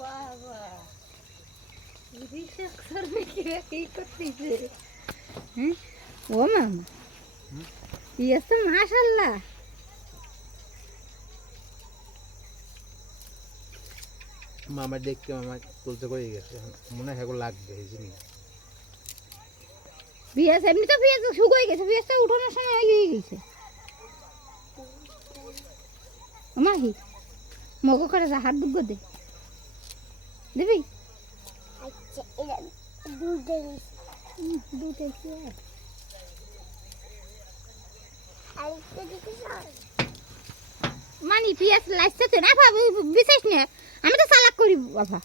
বাবা রিসেক করবে কি করতেছে হ্যাঁ ও মামা ইয়ে তো মাশাআল্লাহ মামা দেখকে মামা তুলতে করে গেছে মনে হয় এগুলো লাগবে এই জিনিস পিঁয়াজ এমনি তো পিঁয়াজ শুকিয়ে গেছে পিঁয়াজটা উঠানোর সময় হয়ে গেছে মাহি মগ করে যা হাত দুগ্গ দে দিবি আচ্ছা এটা দুধ দেবি দুধ একটু আরেকটা দিকে সর মানি পিঁয়াজ লাইছে তো না বাবা বিশেষ না আমি তো চালাক করি বাবা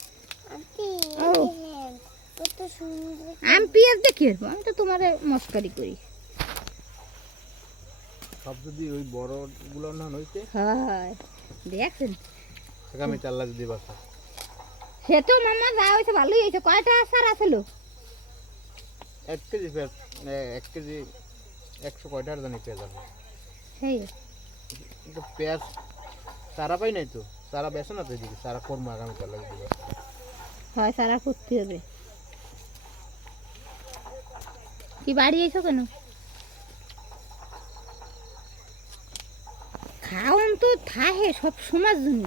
আন্টি ও কত সুন্দর আমি পিঁয়াজ দেখি আমি তো তোমারে মস্কারি করি সব যদি ওই বড় গুলো না হইতে হয় দেখছেন আগামী চাল্লা যদি বাসা সে তো মামা যা হয়েছে ভালোই হয়েছে কয়টা আসার আসলো 1 কেজি পেঁয়াজ 1 কেজি 100 কয়টার জানি পেঁয়াজ আছে সেই কিন্তু পেঁয়াজ সারা পাই নাই তো সারা বেছে না তো এদিকে সারা করবো আগামী চাল্লা যদি হয় সারা করতে হবে কি বাড়ি এসো কেন খাওন তো থাহে সব সময়ের জন্য